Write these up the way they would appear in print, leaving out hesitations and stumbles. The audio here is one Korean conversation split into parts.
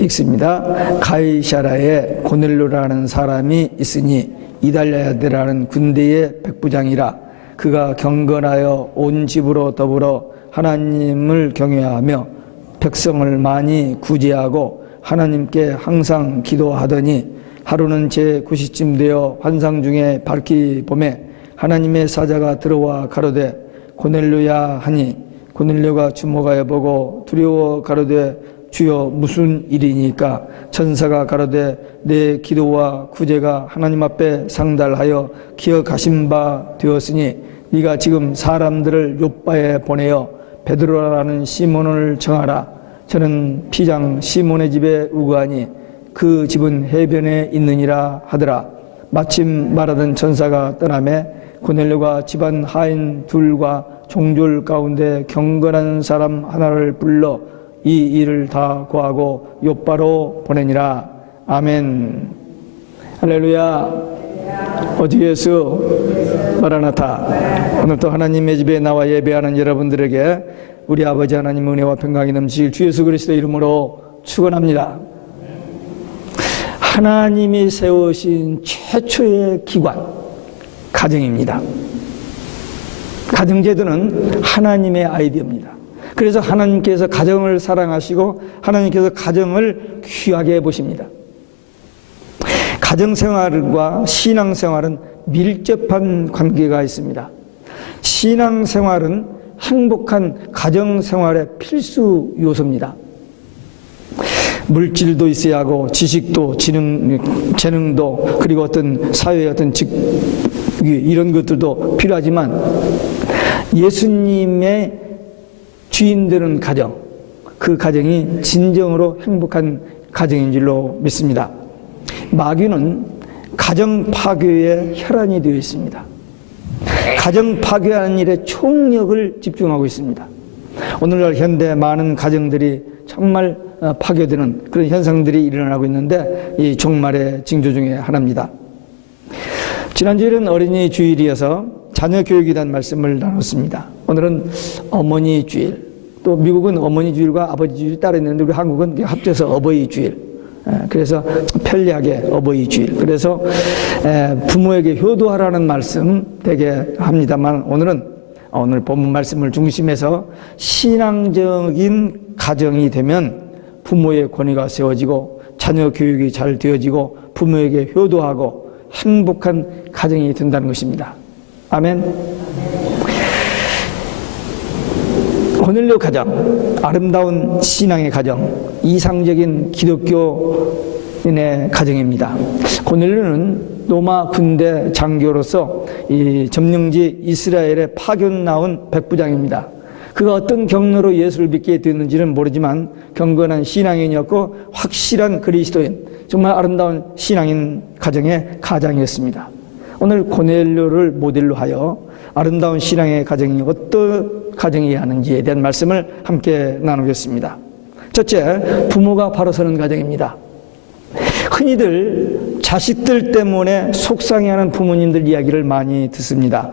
읽습니다. 가이사라에 고넬료라는 사람이 있으니 이달리아라는 군대의 백부장이라. 그가 경건하여 온 집으로 더불어 하나님을 경외하며 백성을 많이 구제하고 하나님께 항상 기도하더니 하루는 제9시쯤 되어 환상 중에 밝히 보매 하나님의 사자가 들어와 가로되 고넬료야 하니 고넬료가 주목하여 보고 두려워 가로되 주여 무슨 일이니까? 천사가 가로되 내 기도와 구제가 하나님 앞에 상달하여 기억하신 바 되었으니 네가 지금 사람들을 욥바에 보내어 베드로라는 시몬을 정하라. 저는 피장 시몬의 집에 우거하니 그 집은 해변에 있느니라 하더라. 마침 말하던 천사가 떠나매 고넬료가 집안 하인 둘과 종졸 가운데 경건한 사람 하나를 불러 이 일을 다 고하고 욥바로 보내니라. 아멘. 할렐루야. 오주 예수 마라나타. 오늘도 하나님의 집에 나와 예배하는 여러분들에게 우리 아버지 하나님 은혜와 평강이 넘치길 주 예수 그리스도 이름으로 축원합니다. 하나님이 세우신 최초의 기관, 가정입니다. 가정제도는 하나님의 아이디어입니다. 그래서 하나님께서 가정을 사랑하시고 하나님께서 가정을 귀하게 보십니다. 가정생활과 신앙생활은 밀접한 관계가 있습니다. 신앙생활은 행복한 가정생활의 필수 요소입니다. 물질도 있어야 하고 지식도 재능도 그리고 어떤 사회의 어떤 직위 이런 것들도 필요하지만 예수님의 주인되는 가정, 그 가정이 진정으로 행복한 가정인 줄로 믿습니다. 마귀는 가정 파괴의 혈안이 되어 있습니다. 가정 파괴하는 일에 총력을 집중하고 있습니다. 오늘날 현대 많은 가정들이 정말 파괴되는 그런 현상들이 일어나고 있는데 이 종말의 징조 중에 하나입니다. 지난주에는 어린이 주일이어서 자녀 교육에 대한 말씀을 나눴습니다. 오늘은 어머니 주일, 또 미국은 어머니 주일과 아버지 주일이 따로 있는데 우리 한국은 합쳐서 어버이 주일. 그래서 편리하게 어버이 주일. 그래서 부모에게 효도하라는 말씀 되게 합니다만 오늘 본문 말씀을 중심해서 신앙적인 가정이 되면 부모의 권위가 세워지고 자녀 교육이 잘 되어지고 부모에게 효도하고 행복한 가정이 된다는 것입니다. 아멘. 고넬료 가정, 아름다운 신앙의 가정, 이상적인 기독교인의 가정입니다. 고넬료는 로마 군대 장교로서 이 점령지 이스라엘에 파견 나온 백부장입니다. 그가 어떤 경로로 예수를 믿게 됐는지는 모르지만 경건한 신앙인이었고 확실한 그리스도인, 정말 아름다운 신앙인 가정의 가장이었습니다. 오늘 고넬료를 모델로 하여 아름다운 신앙의 가정이 어떤 가정이어야 하는지에 대한 말씀을 함께 나누겠습니다. 첫째, 부모가 바로 서는 가정입니다. 흔히들 자식들 때문에 속상해하는 부모님들 이야기를 많이 듣습니다.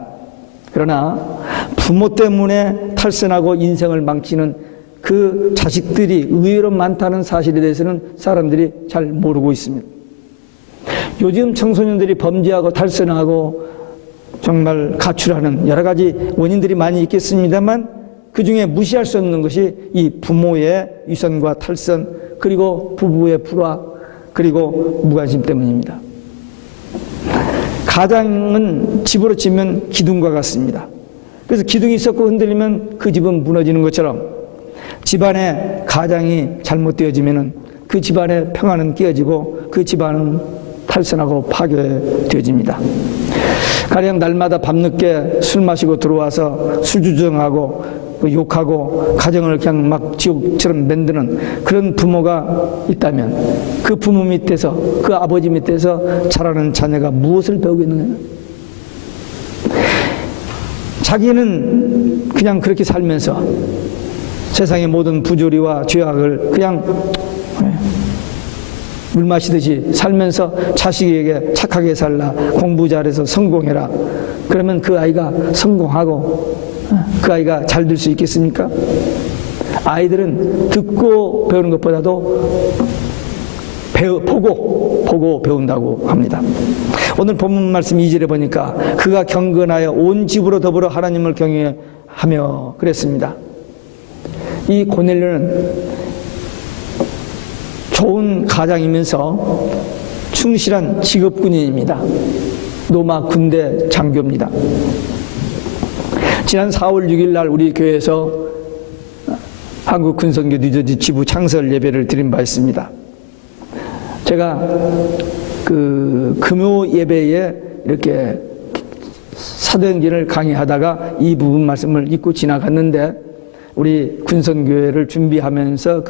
그러나 부모 때문에 탈선하고 인생을 망치는 그 자식들이 의외로 많다는 사실에 대해서는 사람들이 잘 모르고 있습니다. 요즘 청소년들이 범죄하고 탈선하고 정말 가출하는 여러 가지 원인들이 많이 있겠습니다만 그 중에 무시할 수 없는 것이 이 부모의 위선과 탈선 그리고 부부의 불화 그리고 무관심 때문입니다. 가장은 집으로 치면 기둥과 같습니다. 그래서 기둥이 썩고 흔들리면 그 집은 무너지는 것처럼 집안의 가장이 잘못되어지면 그 집안의 평화는 깨어지고 그 집안은 탈선하고 파괴되어집니다. 가령 날마다 밤늦게 술 마시고 들어와서 술주정하고 욕하고 가정을 그냥 막 지옥처럼 만드는 그런 부모가 있다면 그 부모 밑에서 그 아버지 밑에서 자라는 자녀가 무엇을 배우고 있느냐? 자기는 그냥 그렇게 살면서 세상의 모든 부조리와 죄악을 그냥 물 마시듯이 살면서 자식에게 착하게 살라, 공부 잘해서 성공해라. 그러면 그 아이가 성공하고 그 아이가 잘 될 수 있겠습니까? 아이들은 듣고 배우는 것보다도 보고 배운다고 합니다. 오늘 본문 말씀 2절에 보니까 그가 경건하여 온 집으로 더불어 하나님을 경외하며 그랬습니다. 이 고넬료는 좋은 가장이면서 충실한 직업군인입니다. 로마 군대 장교입니다. 지난 4월 6일 날 우리 교회에서 한국 군선교 뉴저지 지부 창설 예배를 드린 바 있습니다. 제가 그 금요 예배에 이렇게 사도행전을 강의하다가 이 부분 말씀을 읽고 지나갔는데 우리 군선교회를 준비하면서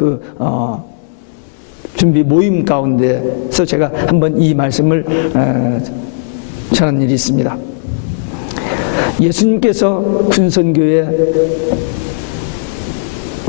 준비 모임 가운데서 제가 한번 이 말씀을 전한 일이 있습니다. 예수님께서 군선교회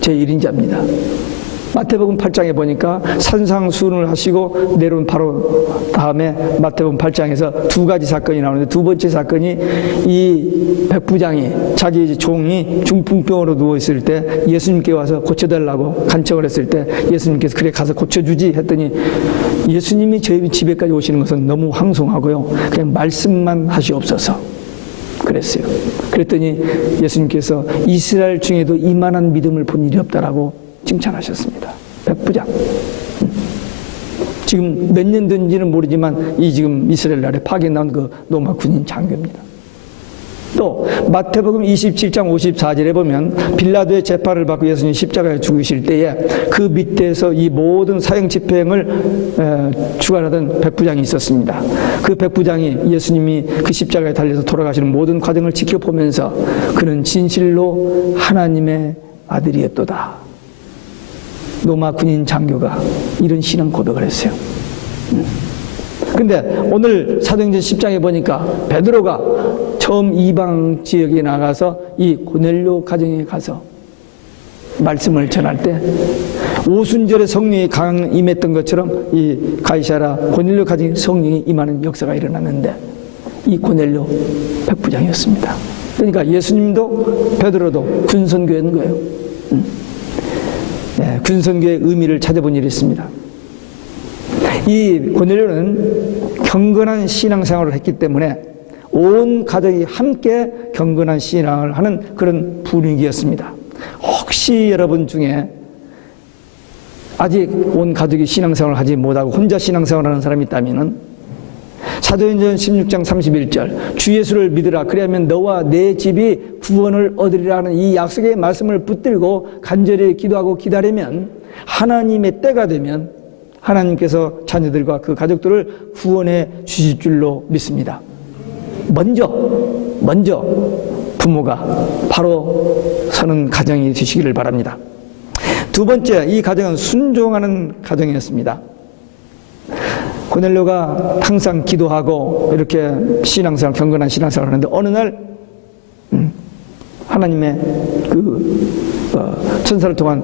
제1인자입니다. 마태복음 8장에 보니까 산상수훈을 하시고 내려온 바로 다음에 마태복음 8장에서 두 가지 사건이 나오는데 두 번째 사건이 이 백부장이 자기 종이 중풍병으로 누워있을 때 예수님께 와서 고쳐달라고 간청을 했을 때 예수님께서 그래 가서 고쳐주지 했더니 예수님이 저희 집에까지 오시는 것은 너무 황송하고요. 그냥 말씀만 하시옵소서 그랬어요. 그랬더니 예수님께서 이스라엘 중에도 이만한 믿음을 본 일이 없다라고 칭찬하셨습니다. 백부장. 지금 몇 년 된지는 모르지만 이 지금 이스라엘 나라에 파견 나온 그 로마 군인 장교입니다. 또 마태복음 27장 54절에 보면 빌라도의 재판을 받고 예수님 십자가에 죽으실 때에 그 밑에서 이 모든 사형 집행을 주관하던 백부장이 있었습니다. 그 백부장이 예수님이 그 십자가에 달려서 돌아가시는 모든 과정을 지켜보면서 그는 진실로 하나님의 아들이었도다. 로마 군인 장교가 이런 신앙 고백을 했어요. 근데 오늘 사도행전 10장에 보니까 베드로가 처음 이방 지역에 나가서 이 고넬료 가정에 가서 말씀을 전할 때 오순절에 성령이 임했던 것처럼 이 가이사라 고넬료 가정에 성령이 임하는 역사가 일어났는데 이 고넬료 백부장이었습니다. 그러니까 예수님도 베드로도 군선교회인 거예요. 네, 군선교의 의미를 찾아본 일이 있습니다. 이 고넬료는 경건한 신앙생활을 했기 때문에 온 가족이 함께 경건한 신앙을 하는 그런 분위기였습니다. 혹시 여러분 중에 아직 온 가족이 신앙생활을 하지 못하고 혼자 신앙생활을 하는 사람이 있다면 사도행전 16장 31절 주 예수를 믿으라 그리하면 너와 내 집이 구원을 얻으리라는 이 약속의 말씀을 붙들고 간절히 기도하고 기다리면 하나님의 때가 되면 하나님께서 자녀들과 그 가족들을 구원해 주실 줄로 믿습니다. 먼저 부모가 바로 서는 가정이 되시기를 바랍니다. 두 번째, 이 가정은 순종하는 가정이었습니다. 고넬료가 항상 기도하고 이렇게 신앙생활, 경건한 신앙생활을 하는데 어느 날 하나님의 천사를 통한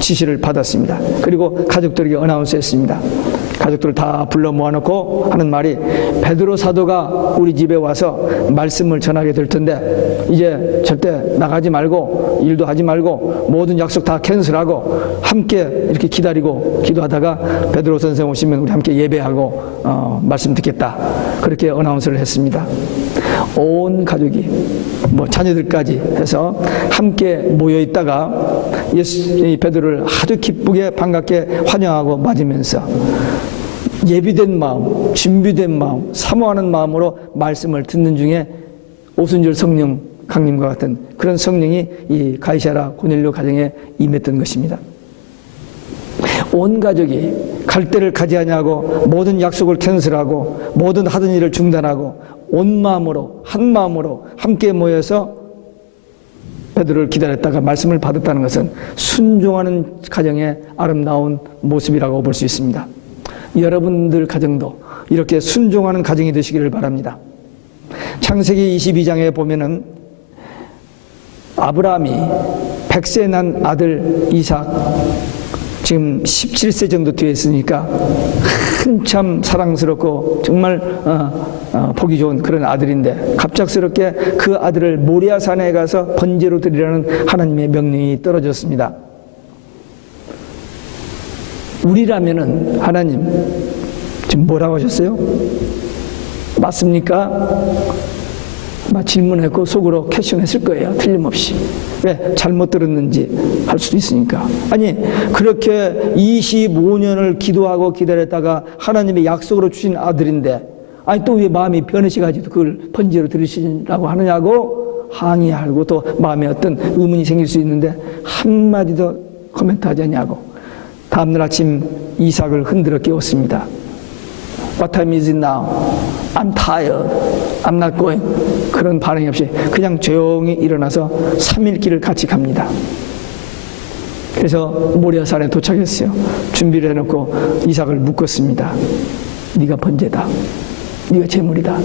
지시를 받았습니다. 그리고 가족들에게 어나운스했습니다. 가족들을 다 불러 모아놓고 하는 말이 베드로 사도가 우리 집에 와서 말씀을 전하게 될 텐데 이제 절대 나가지 말고 일도 하지 말고 모든 약속 다 캔슬하고 함께 이렇게 기다리고 기도하다가 베드로 선생 오시면 우리 함께 예배하고 말씀 듣겠다. 그렇게 어나운스를 했습니다. 온 가족이 자녀들까지 해서 함께 모여 있다가 베드로를 아주 기쁘게 반갑게 환영하고 맞으면서 예비된 마음, 준비된 마음, 사모하는 마음으로 말씀을 듣는 중에 오순절 성령 강림과 같은 그런 성령이 이 가이사라 고넬료 가정에 임했던 것입니다. 온 가족이 갈 데를 가지 아니하고 모든 약속을 캔슬하고 모든 하던 일을 중단하고 온 마음으로 한 마음으로 함께 모여서 베드로를 기다렸다가 말씀을 받았다는 것은 순종하는 가정의 아름다운 모습이라고 볼 수 있습니다. 여러분들 가정도 이렇게 순종하는 가정이 되시기를 바랍니다. 창세기 22장에 보면은 아브라함이 100세 난 아들 이삭 지금 17세 정도 뒤에 있으니까 한참 사랑스럽고 정말 보기 좋은 그런 아들인데 갑작스럽게 그 아들을 모리아산에 가서 번제로 드리라는 하나님의 명령이 떨어졌습니다. 우리라면은 하나님 지금 뭐라고 하셨어요? 맞습니까? 막 질문했고 속으로 퀘션했을 거예요. 틀림없이. 왜? 잘못 들었는지 할 수도 있으니까. 아니 그렇게 25년을 기도하고 기다렸다가 하나님의 약속으로 주신 아들인데 아니 또 왜 마음이 변해시가지고 그걸 번제로 들으시라고 하느냐고 항의하고 또 마음에 어떤 의문이 생길 수 있는데 한마디도 코멘트하지 않냐고. 다음날 아침 이삭을 흔들어 깨웠습니다. What time is it now? I'm tired. I'm not going. 그런 반응이 없이 그냥 조용히 일어나서 3일 길을 같이 갑니다. 그래서 모리아산에 도착했어요. 준비를 해놓고 이삭을 묶었습니다. 네가 번제다. 네가 제물이다.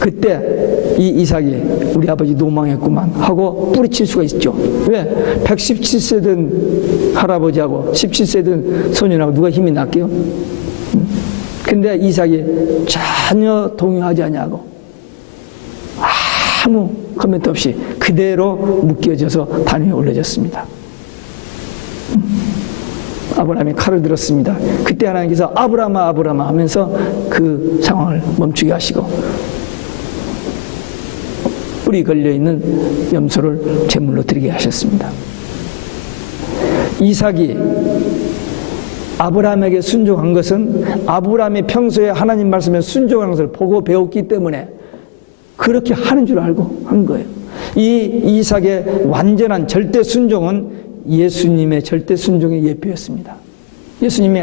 그때 이 이삭이 우리 아버지 노망했구만 하고 뿌리칠 수가 있죠. 왜? 117세 된 할아버지하고 17세 된 소년하고 누가 힘이 낫게요? 근데 이삭이 전혀 동요하지 않냐고 아무 코멘트 없이 그대로 묶여져서 단 위에 올려졌습니다. 아브라함이 칼을 들었습니다. 그때 하나님께서 아브라함아 아브라함아 하면서 그 상황을 멈추게 하시고 뿔이 걸려있는 염소를 제물로 드리게 하셨습니다. 이삭이 아브라함에게 순종한 것은 아브라함이 평소에 하나님 말씀에 순종하는 것을 보고 배웠기 때문에 그렇게 하는 줄 알고 한 거예요. 이 이삭의 완전한 절대 순종은 예수님의 절대 순종의 예표였습니다. 예수님이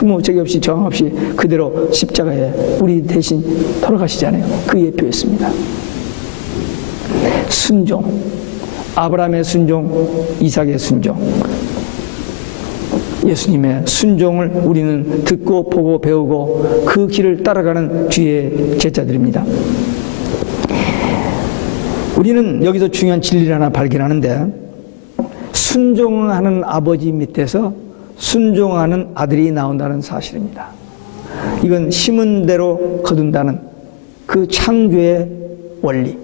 아무 적이 없이 저항 없이 그대로 십자가에 우리 대신 돌아가시잖아요. 그 예표였습니다. 순종, 아브라함의 순종, 이삭의 순종, 예수님의 순종을 우리는 듣고 보고 배우고 그 길을 따라가는 주의 제자들입니다. 우리는 여기서 중요한 진리를 하나 발견하는데 순종하는 아버지 밑에서 순종하는 아들이 나온다는 사실입니다. 이건 심은 대로 거둔다는 그 창조의 원리,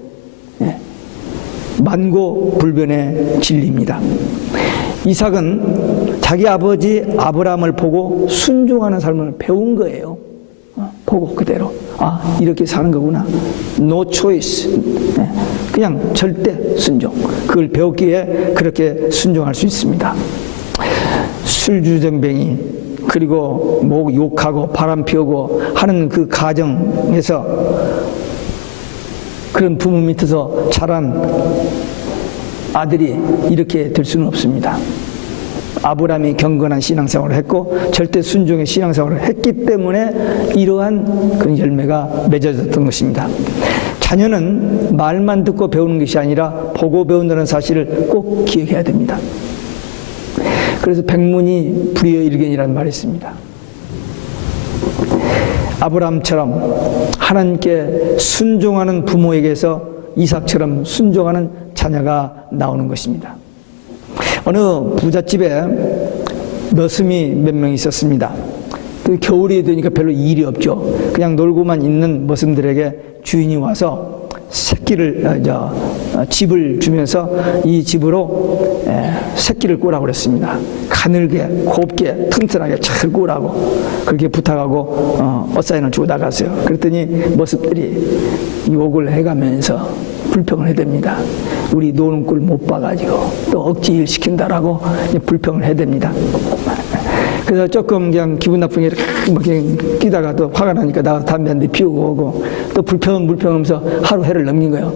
만고불변의 진리입니다. 이삭은 자기 아버지 아브라함을 보고 순종하는 삶을 배운 거예요. 보고 그대로 이렇게 사는 거구나. No choice. 그냥 절대 순종. 그걸 배웠기에 그렇게 순종할 수 있습니다. 술주정뱅이 그리고 뭐 욕하고 바람 피우고 하는 그 가정에서 그런 부모 밑에서 자란 아들이 이렇게 될 수는 없습니다. 아브라함이 경건한 신앙생활을 했고 절대 순종의 신앙생활을 했기 때문에 이러한 그 열매가 맺어졌던 것입니다. 자녀는 말만 듣고 배우는 것이 아니라 보고 배운다는 사실을 꼭 기억해야 됩니다. 그래서 백문이 불여일견이라는 말이 있습니다. 아브라함처럼 하나님께 순종하는 부모에게서 이삭처럼 순종하는 자녀가 나오는 것입니다. 어느 부잣집에 머슴이 몇 명 있었습니다. 겨울이 되니까 별로 일이 없죠. 그냥 놀고만 있는 머슴들에게 주인이 와서 새끼를 집을 주면서 이 집으로 새끼를 꾸라고 그랬습니다. 가늘게 곱게 튼튼하게 잘 꾸라고 그렇게 부탁하고 어사인을 주고 나갔어요. 그랬더니 머슴들이 욕을 해가면서 불평을 해댑니다. 우리 노는 꼴 못 봐가지고 또 억지 일 시킨다라고 불평을 해댑니다. 그래서 조금 그냥 기분 나쁘게 이렇게 막 끼다가 또 화가 나니까 나가서 담배 한 대 피우고 오고 또 불평하면서 하루 해를 넘긴 거예요.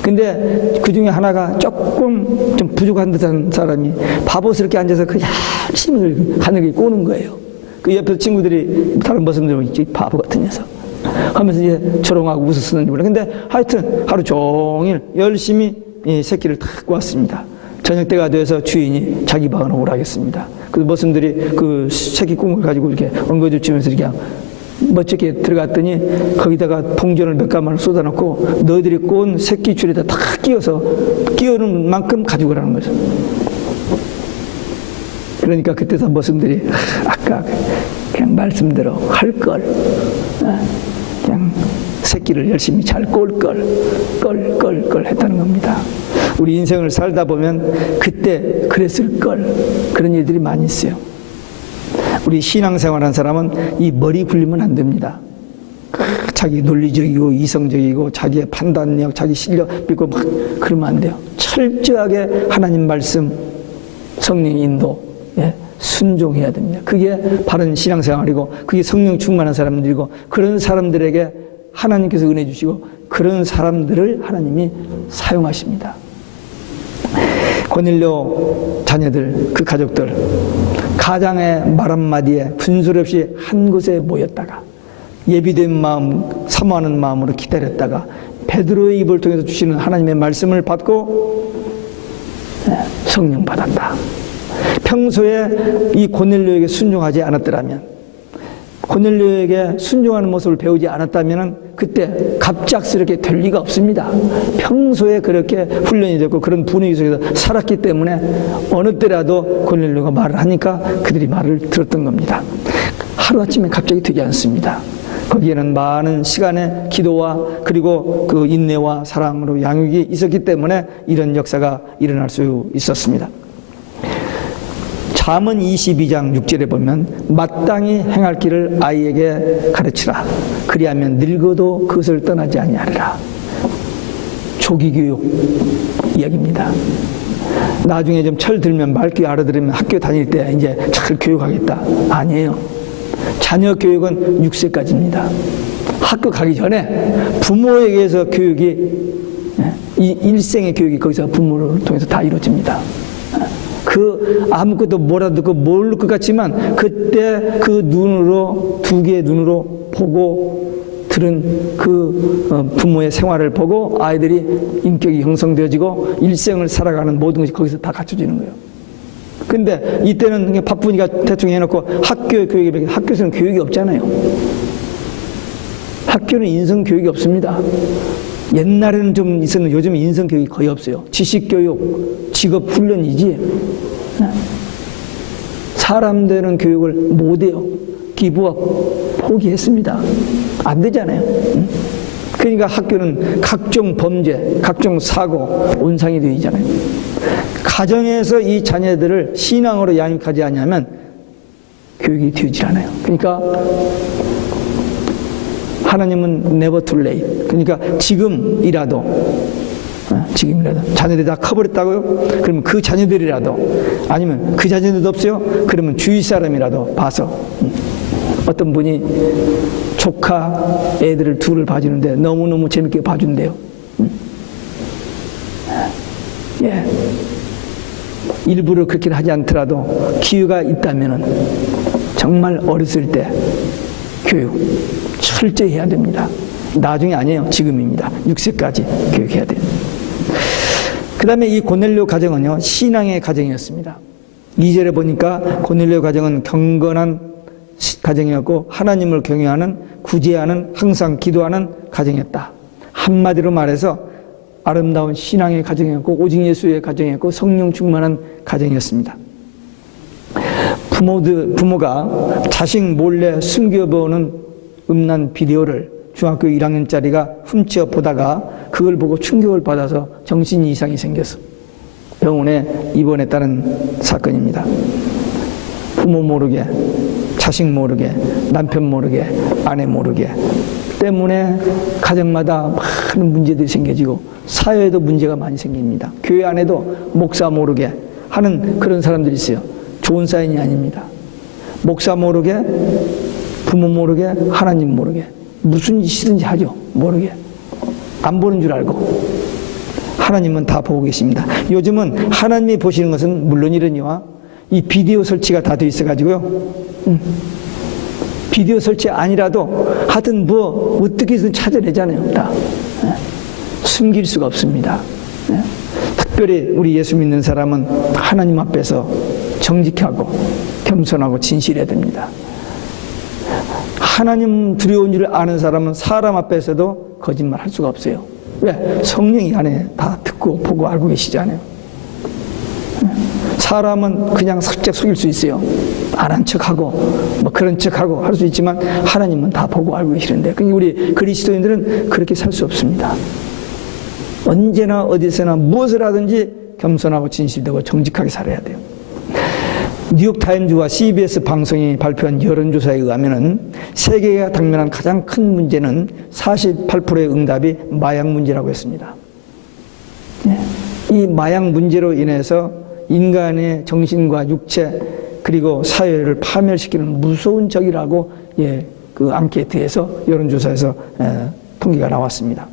근데 그 중에 하나가 조금 좀 부족한 듯한 사람이 바보스럽게 앉아서 그 열심히 가늘게 꼬는 거예요. 그 옆에 친구들이 다른 머슴들 있지 바보 같은 녀석 하면서 이제 조롱하고 웃었었는지 몰라. 근데 하여튼 하루 종일 열심히 이 새끼를 탁 꼬았습니다. 저녁 때가 돼서 주인이 자기 방으로 오라겠습니다. 그 머슴들이 그 새끼 꽁을 가지고 이렇게 엉거주치면서 이렇게 멋지게 들어갔더니 거기다가 동전을 몇 가마를 쏟아놓고 너희들이 꼬은 새끼 줄에다 다 끼워서 끼우는 만큼 가지고 가라는 거죠. 그러니까 그때서 머슴들이 아까 그냥 말씀대로 할 걸, 그냥 새끼를 열심히 잘 꼴 걸 했다는 겁니다. 우리 인생을 살다 보면 그때 그랬을 걸 그런 일들이 많이 있어요. 우리 신앙생활하는 사람은 이 머리 굴리면 안 됩니다. 자기 논리적이고 이성적이고 자기의 판단력, 자기 실력 믿고 막 그러면 안 돼요. 철저하게 하나님 말씀, 성령 인도 순종해야 됩니다. 그게 바른 신앙생활이고 그게 성령 충만한 사람들이고 그런 사람들에게 하나님께서 은혜 주시고 그런 사람들을 하나님이 사용하십니다. 고넬료 자녀들, 그 가족들 가장의 말 한마디에 분술 없이 한 곳에 모였다가 예비된 마음, 사모하는 마음으로 기다렸다가 베드로의 입을 통해서 주시는 하나님의 말씀을 받고 성령 받았다. 평소에 이 고넬료에게 순종하지 않았더라면, 고넬료에게 순종하는 모습을 배우지 않았다면 그때 갑작스럽게 될 리가 없습니다. 평소에 그렇게 훈련이 됐고 그런 분위기 속에서 살았기 때문에 어느 때라도 고넬료가 말을 하니까 그들이 말을 들었던 겁니다. 하루아침에 갑자기 되지 않습니다. 거기에는 많은 시간의 기도와 그리고 그 인내와 사랑으로 양육이 있었기 때문에 이런 역사가 일어날 수 있었습니다. 잠언 22장 6절에 보면 마땅히 행할 길을 아이에게 가르치라. 그리하면 늙어도 그것을 떠나지 아니하리라. 조기교육 이야기입니다. 나중에 좀 철 들면 말귀 알아들으면 학교 다닐 때 이제 잘 교육하겠다. 아니에요. 자녀 교육은 6세까지입니다. 학교 가기 전에 부모에게서 교육이, 이 일생의 교육이 거기서 부모를 통해서 다 이루어집니다. 그 아무것도 몰라듣고 모를 것 같지만 그때 그 눈으로, 두 개의 눈으로 보고 들은 그 부모의 생활을 보고 아이들이 인격이 형성되어지고 일생을 살아가는 모든 것이 거기서 다 갖춰지는 거예요. 근데 이때는 그냥 바쁘니까 대충 해놓고 학교 교육에, 학교에서는 교육이 없잖아요. 학교는 인성 교육이 없습니다. 옛날에는 좀 있었는데 요즘은 인성 교육이 거의 없어요. 지식 교육, 직업 훈련이지 사람 되는 교육을 못해요. 기부업 포기했습니다. 안 되잖아요. 그러니까 학교는 각종 범죄, 각종 사고, 온상이 되어 있잖아요. 가정에서 이 자녀들을 신앙으로 양육하지 않으면 교육이 되지 않아요. 그러니까 하나님은 never too late. 그러니까 지금이라도 자녀들이 다 커버렸다고요? 그러면 그 자녀들이라도, 아니면 그 자녀들도 없어요? 그러면 주위 사람이라도 봐서, 어떤 분이 조카 애들을 둘을 봐주는데 너무너무 재밌게 봐준대요. 예. 일부러 그렇게 하지 않더라도 기회가 있다면 정말 어렸을 때 교육 철저히 해야 됩니다. 나중에 아니에요. 지금입니다. 6세까지 교육해야 돼요. 그 다음에 이 고넬료 가정은요, 신앙의 가정이었습니다. 2절에 보니까 고넬료 가정은 경건한 가정이었고 하나님을 경외하는, 구제하는, 항상 기도하는 가정이었다. 한마디로 말해서 아름다운 신앙의 가정이었고 오직 예수의 가정이었고 성령 충만한 가정이었습니다. 부모가 자식 몰래 숨겨보는 음란 비디오를 중학교 1학년짜리가 훔쳐 보다가 그걸 보고 충격을 받아서 정신 이상이 생겨서 병원에 입원했다는 사건입니다. 부모 모르게, 자식 모르게, 남편 모르게, 아내 모르게 때문에 가정마다 많은 문제들이 생겨지고 사회에도 문제가 많이 생깁니다. 교회 안에도 목사 모르게 하는 그런 사람들이 있어요. 좋은 사인이 아닙니다. 목사 모르게, 부모 모르게, 하나님 모르게 무슨 짓이든지 하죠. 모르게. 안 보는 줄 알고. 하나님은 다 보고 계십니다. 요즘은 하나님이 보시는 것은 물론이러니와 이 비디오 설치가 다 돼 있어가지고요. 비디오 설치 아니라도 하여튼 뭐 어떻게든 찾아내잖아요. 다. 숨길 수가 없습니다. 특별히 우리 예수 믿는 사람은 하나님 앞에서 정직하고 겸손하고 진실해야 됩니다. 하나님 두려운 줄 아는 사람은 사람 앞에서도 거짓말 할 수가 없어요. 왜? 성령이 안에 다 듣고 보고 알고 계시잖아요. 사람은 그냥 살짝 속일 수 있어요. 안 한 척하고 뭐 그런 척하고 할 수 있지만 하나님은 다 보고 알고 계시는데, 그러니까 우리 그리스도인들은 그렇게 살 수 없습니다. 언제나 어디서나 무엇을 하든지 겸손하고 진실되고 정직하게 살아야 돼요. 뉴욕타임즈와 CBS 방송이 발표한 여론조사에 의하면 세계가 당면한 가장 큰 문제는 48%의 응답이 마약 문제라고 했습니다. 이 마약 문제로 인해서 인간의 정신과 육체 그리고 사회를 파멸시키는 무서운 적이라고 그 앙케이트에서 여론조사에서 통계가 나왔습니다.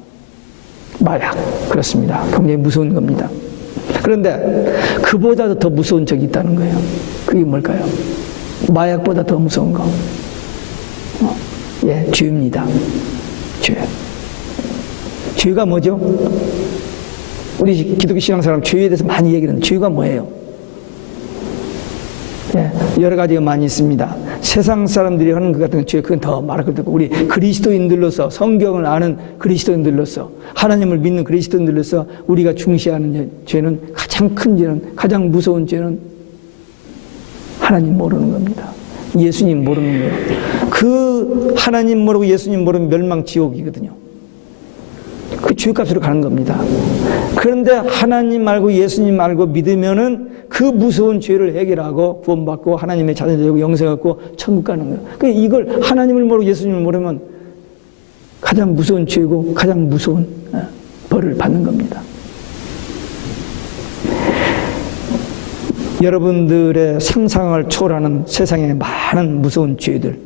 마약, 그렇습니다. 굉장히 무서운 겁니다. 그런데 그보다도 더 무서운 적이 있다는 거예요. 그게 뭘까요? 마약보다 더 무서운 거. 죄입니다. 죄. 죄가 뭐죠? 우리 기독교 신앙사람 죄에 대해서 많이 얘기하는데 죄가 뭐예요? 여러 가지가 많이 있습니다. 세상 사람들이 하는 것 같은 죄, 그건 더 말할 것도 없고, 우리 그리스도인들로서, 성경을 아는 그리스도인들로서, 하나님을 믿는 그리스도인들로서 우리가 중시하는 죄는, 가장 큰 죄는, 가장 무서운 죄는 하나님 모르는 겁니다. 예수님 모르는 거예요. 그 하나님 모르고 예수님 모르면 멸망 지옥이거든요. 그 죄값으로 가는 겁니다. 그런데 하나님 알고 예수님 알고 믿으면은 그 무서운 죄를 해결하고 구원받고 하나님의 자녀 되고 영생 얻고 천국 가는 거예요. 그러니까 이걸 하나님을 모르고 예수님을 모르면 가장 무서운 죄고 가장 무서운 벌을 받는 겁니다. 여러분들의 상상을 초월하는 세상의 많은 무서운 죄들,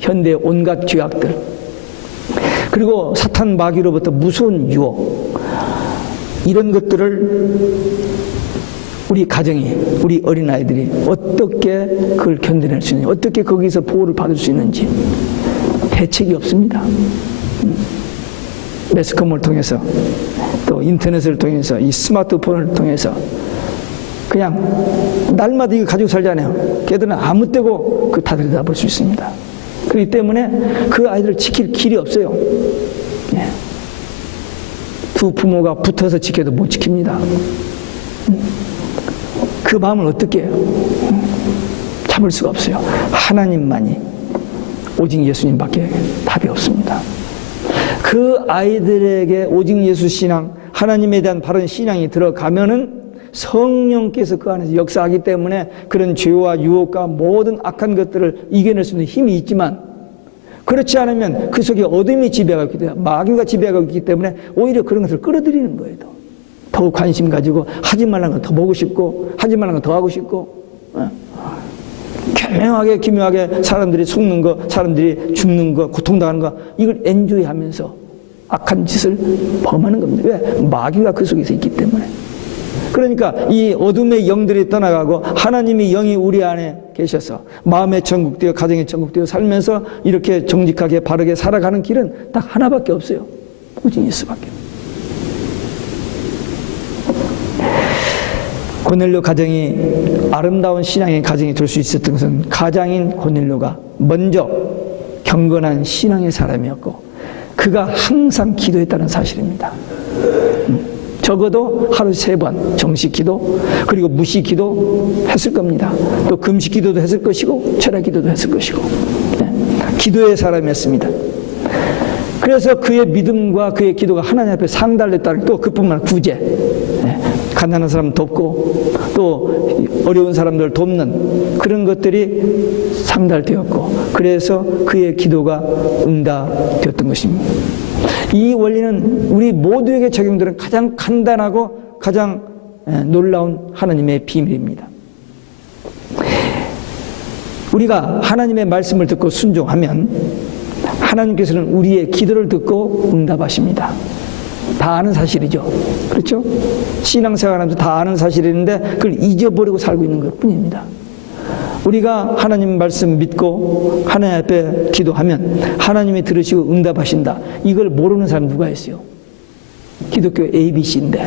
현대의 온갖 죄악들, 그리고 사탄 마귀로부터 무서운 유혹, 이런 것들을 우리 가정이, 우리 어린아이들이 어떻게 그걸 견뎌낼 수 있는지, 어떻게 거기서 보호를 받을 수 있는지 대책이 없습니다. 매스컴을 통해서, 또 인터넷을 통해서, 이 스마트폰을 통해서 그냥 날마다 이거 가지고 살잖아요. 걔들은 아무 때고 그 다 들여다볼 수 있습니다. 그렇기 때문에 그 아이들을 지킬 길이 없어요. 두 부모가 붙어서 지켜도 못 지킵니다. 그 마음을 어떻게 해요? 잡을 수가 없어요. 하나님만이, 오직 예수님밖에 답이 없습니다. 그 아이들에게 오직 예수 신앙, 하나님에 대한 바른 신앙이 들어가면은 성령께서 그 안에서 역사하기 때문에 그런 죄와 유혹과 모든 악한 것들을 이겨낼 수 있는 힘이 있지만, 그렇지 않으면 그 속에 어둠이 지배하고 있기 때문에, 마귀가 지배하고 있기 때문에 오히려 그런 것을 끌어들이는 거예요. 더 관심 가지고 하지 말라는 거 더 보고 싶고, 하지 말라는 거 더 하고 싶고, 기묘하게 사람들이 속는 거, 사람들이 죽는 거, 고통당하는 거, 이걸 엔조이하면서 악한 짓을 범하는 겁니다. 왜? 마귀가 그 속에서 있기 때문에. 그러니까 이 어둠의 영들이 떠나가고 하나님의 영이 우리 안에 계셔서 마음의 천국되어 가정의 천국되어 살면서 이렇게 정직하게 바르게 살아가는 길은 딱 하나밖에 없어요. 오직 예수밖에. 고넬료 가정이 아름다운 신앙의 가정이 될 수 있었던 것은 가장인 고넬료가 먼저 경건한 신앙의 사람이었고 그가 항상 기도했다는 사실입니다. 적어도 하루 3번 정식 기도, 그리고 무시 기도 했을 겁니다. 또 금식 기도도 했을 것이고 철야 기도도 했을 것이고, 기도의 사람이었습니다. 그래서 그의 믿음과 그의 기도가 하나님 앞에 상달됐다는, 또 그뿐만 아니라 구제, 가난한 사람 돕고 또 어려운 사람들 돕는 그런 것들이 상달되었고, 그래서 그의 기도가 응답되었던 것입니다. 이 원리는 우리 모두에게 적용되는 가장 간단하고 가장 놀라운 하나님의 비밀입니다. 우리가 하나님의 말씀을 듣고 순종하면 하나님께서는 우리의 기도를 듣고 응답하십니다. 다 아는 사실이죠. 그렇죠? 신앙생활하면서 다 아는 사실인데 그걸 잊어버리고 살고 있는 것 뿐입니다. 우리가 하나님 말씀 믿고 하나님 앞에 기도하면 하나님이 들으시고 응답하신다. 이걸 모르는 사람 누가 있어요? 기독교 ABC인데,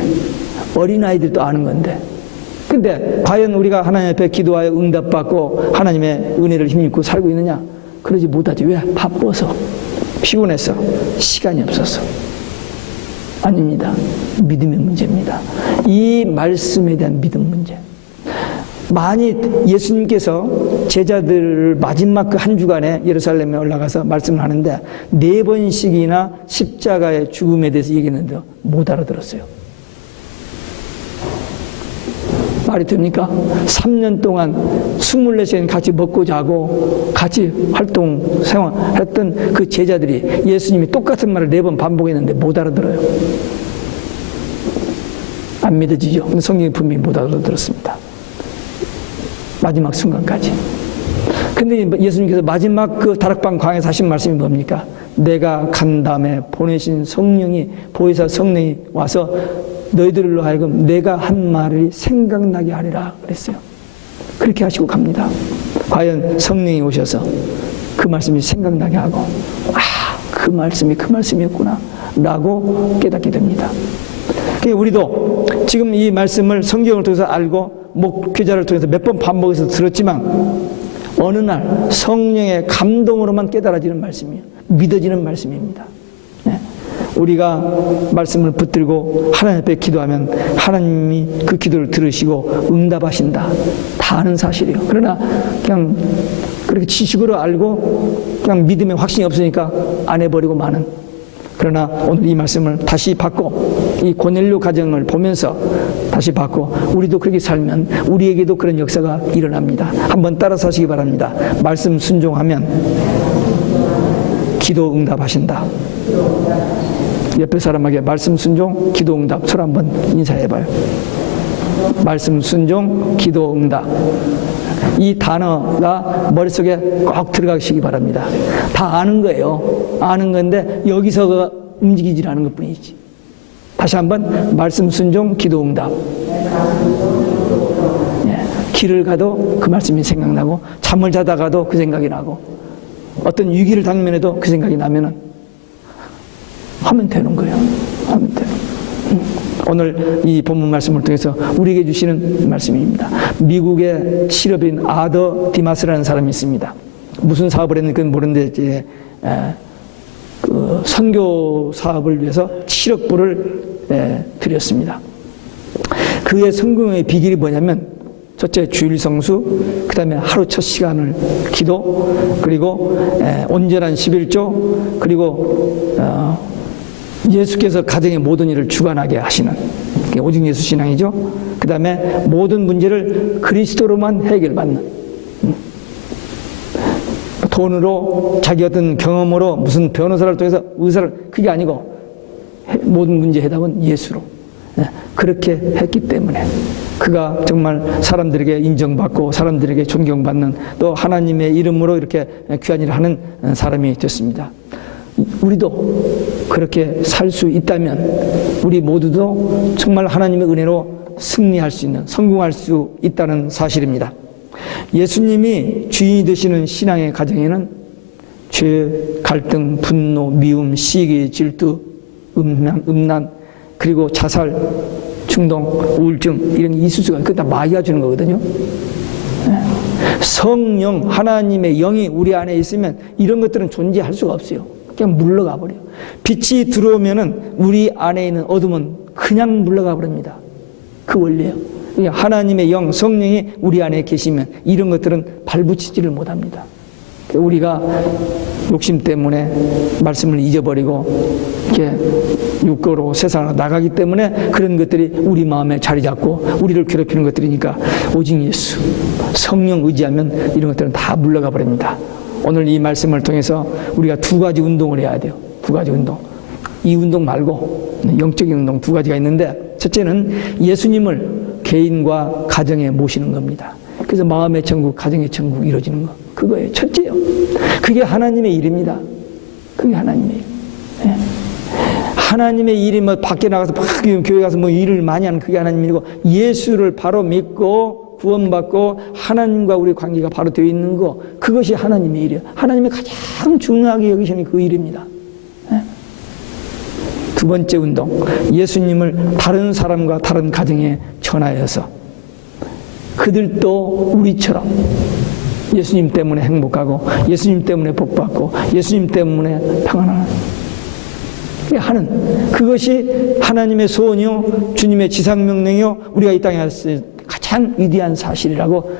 어린아이들도 아는 건데. 근데 과연 우리가 하나님 앞에 기도하여 응답받고 하나님의 은혜를 힘입고 살고 있느냐? 그러지 못하지. 왜? 바빠서, 피곤해서, 시간이 없어서. 아닙니다. 믿음의 문제입니다. 이 말씀에 대한 믿음 문제. 많이 예수님께서 제자들을 마지막 그 한 주간에 예루살렘에 올라가서 말씀을 하는데 4번씩이나 십자가의 죽음에 대해서 얘기했는데 못 알아들었어요. 말이 됩니까? 3년 동안 24시간 같이 먹고 자고 같이 활동 생활했던 그 제자들이 예수님이 똑같은 말을 4번 반복했는데 못 알아들어요. 안 믿어지죠? 근데 성경이 분명히 못 알아들었습니다. 마지막 순간까지. 근데 예수님께서 마지막 그 다락방 광야에서 하신 말씀이 뭡니까? 내가 간 다음에 보내신 성령이, 보혜사 성령이 와서 너희들로 하여금 내가 한 말이 생각나게 하리라 그랬어요. 그렇게 하시고 갑니다. 과연 성령이 오셔서 그 말씀이 생각나게 하고, 그 말씀이 그 말씀이었구나 라고 깨닫게 됩니다. 우리도 지금 이 말씀을 성경을 통해서 알고 목회자를 통해서 몇 번 반복해서 들었지만 어느 날 성령의 감동으로만 깨달아지는 말씀이에요. 믿어지는 말씀입니다. 네. 우리가 말씀을 붙들고 하나님 앞에 기도하면 하나님이 그 기도를 들으시고 응답하신다. 다 아는 사실이에요. 그러나 그냥 그렇게 지식으로 알고 그냥 믿음에 확신이 없으니까 안 해버리고 마는. 그러나 오늘 이 말씀을 다시 받고 이 고넬료 가정을 보면서 다시 받고 우리도 그렇게 살면 우리에게도 그런 역사가 일어납니다. 한번 따라서 하시기 바랍니다. 말씀 순종하면 기도 응답하신다. 옆에 사람에게 말씀 순종, 기도 응답 서로 한번 인사해봐요. 말씀 순종, 기도 응답. 이 단어가 머릿속에 꼭 들어가시기 바랍니다. 다 아는 거예요. 아는 건데 여기서 움직이질 않은 것 뿐이지. 다시 한번 말씀 순종, 기도 응답. 길을 가도 그 말씀이 생각나고 잠을 자다가도 그 생각이 나고 어떤 위기를 당면에도 그 생각이 나면은 하면 되는 거예요. 하면 돼요. 오늘 이 본문 말씀을 통해서 우리에게 주시는 말씀입니다. 미국의 실업인 아더 디마스라는 사람이 있습니다. 무슨 사업을 했는지 모르는데 이제 그 선교 사업을 위해서 7억 불을 드렸습니다. 그의 성공의 비결이 뭐냐면 첫째 주일 성수, 그 다음에 하루 첫 시간을 기도, 그리고 온전한 11조, 그리고 예수께서 가정의 모든 일을 주관하게 하시는 오직 예수 신앙이죠. 그 다음에 모든 문제를 그리스도로만 해결받는, 돈으로 자기 어떤 경험으로 무슨 변호사를 통해서 의사를, 그게 아니고 모든 문제 해답은 예수로. 그렇게 했기 때문에 그가 정말 사람들에게 인정받고 사람들에게 존경받는, 또 하나님의 이름으로 이렇게 귀한 일을 하는 사람이 됐습니다. 우리도 그렇게 살 수 있다면 우리 모두도 정말 하나님의 은혜로 승리할 수 있는, 성공할 수 있다는 사실입니다. 예수님이 주인이 되시는 신앙의 가정에는 죄, 갈등, 분노, 미움, 시기, 질투, 음란, 그리고 자살, 충동, 우울증 이런 게 있을 수가, 그거 다 마귀가 주는 거거든요. 성령, 하나님의 영이 우리 안에 있으면 이런 것들은 존재할 수가 없어요. 그냥 물러가 버려요. 빛이 들어오면은 우리 안에 있는 어둠은 그냥 물러가 버립니다. 그 원리예요. 하나님의 영, 성령이 우리 안에 계시면 이런 것들은 발붙이지를 못합니다. 우리가 욕심 때문에 말씀을 잊어버리고 이렇게 육거로 세상으로 나가기 때문에 그런 것들이 우리 마음에 자리 잡고 우리를 괴롭히는 것들이니까 오직 예수, 성령 의지하면 이런 것들은 다 물러가 버립니다. 오늘 이 말씀을 통해서 우리가 2가지 운동을 해야 돼요. 2가지 운동. 이 운동 말고 영적인 운동 2가지가 있는데, 첫째는 예수님을 개인과 가정에 모시는 겁니다. 그래서 마음의 천국, 가정의 천국 이루어지는 거, 그거예요. 첫째요. 그게 하나님의 일입니다. 그게 하나님의 일. 네. 하나님의 일이 뭐 밖에 나가서 막 교회 가서 뭐 일을 많이 하는 그게 하나님 일이고, 예수를 바로 믿고 구원받고 하나님과 우리 관계가 바로 되어 있는 거, 그것이 하나님의 일이에요. 하나님이 가장 중요하게 여기시는 그 일입니다. 네. 2번째 운동, 예수님을 다른 사람과 다른 가정에 전하여서 그들도 우리처럼 예수님 때문에 행복하고 예수님 때문에 복받고 예수님 때문에 평안하는 하는, 그것이 하나님의 소원이요 주님의 지상명령이요 우리가 이 땅에 할 수 있는 가장 위대한 사실이라고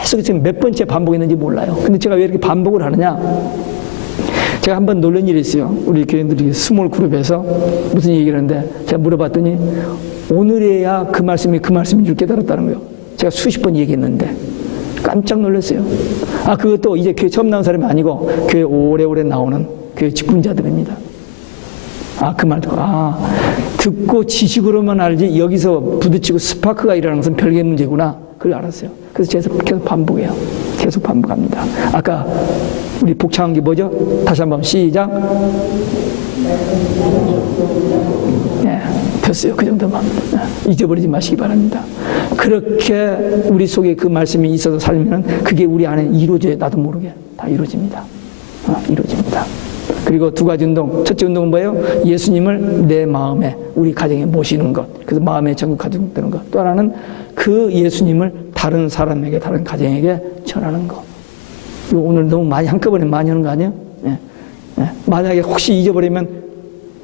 계속 지금 몇 번째 반복했는지 몰라요. 근데 제가 왜 이렇게 반복을 하느냐, 제가 한번 놀란 일이 있어요. 우리 교인들이 스몰 그룹에서 무슨 얘기를 하는데 제가 물어봤더니 오늘에야 그 말씀인 줄 깨달았다는 거예요. 제가 수십 번 얘기했는데 깜짝 놀랐어요. 그것도 이제 교회 처음 나온 사람이 아니고 교회 오래오래 나오는 교회 직분자들입니다. 그 말 듣고 지식으로만 알지 여기서 부딪히고 스파크가 일어나는 것은 별개의 문제구나. 그걸 알았어요. 그래서 계속 반복해요. 계속 반복합니다. 아까 우리 복창한 게 뭐죠? 다시 한번 시작. 됐어요. 그 정도만. 잊어버리지 마시기 바랍니다. 그렇게 우리 속에 그 말씀이 있어서 살면 그게 우리 안에 이루어져요. 나도 모르게 다 이루어집니다. 이루어집니다. 그리고 두 가지 운동. 첫째 운동은 뭐예요? 예수님을 내 마음에, 우리 가정에 모시는 것. 그래서 마음의 천국 가져드는 것. 또 하나는 그 예수님을 다른 사람에게, 다른 가정에게 전하는 것. 이거 오늘 너무 한꺼번에 많이 하는 거 아니에요? 만약에 혹시 잊어버리면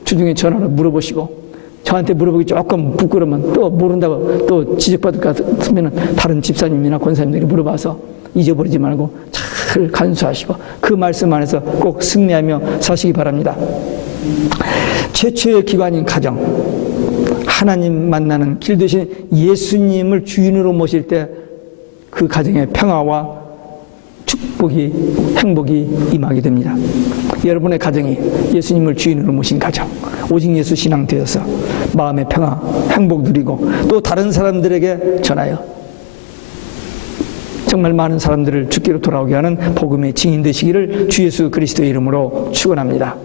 주중에 전화로 물어보시고, 저한테 물어보기 조금 부끄러우면 또 모른다고 또 지적받을 것 같으면 다른 집사님이나 권사님들이 물어봐서 잊어버리지 말고 잘 간수하시고 그 말씀 안에서 꼭 승리하며 사시기 바랍니다. 최초의 기관인 가정, 하나님 만나는 길 대신 예수님을 주인으로 모실 때 그 가정의 평화와 축복이, 행복이 임하게 됩니다. 여러분의 가정이 예수님을 주인으로 모신 가정, 오직 예수 신앙 되어서 마음의 평화, 행복 누리고 또 다른 사람들에게 전하여 정말 많은 사람들을 주께로 돌아오게 하는 복음의 증인 되시기를 주 예수 그리스도의 이름으로 축원합니다.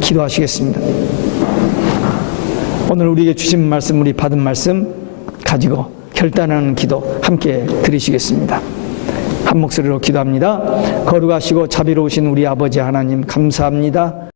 기도하시겠습니다. 오늘 우리에게 주신 말씀, 우리 받은 말씀 가지고 결단하는 기도 함께 드리시겠습니다. 한 목소리로 기도합니다. 거룩하시고 자비로우신 우리 아버지 하나님 감사합니다.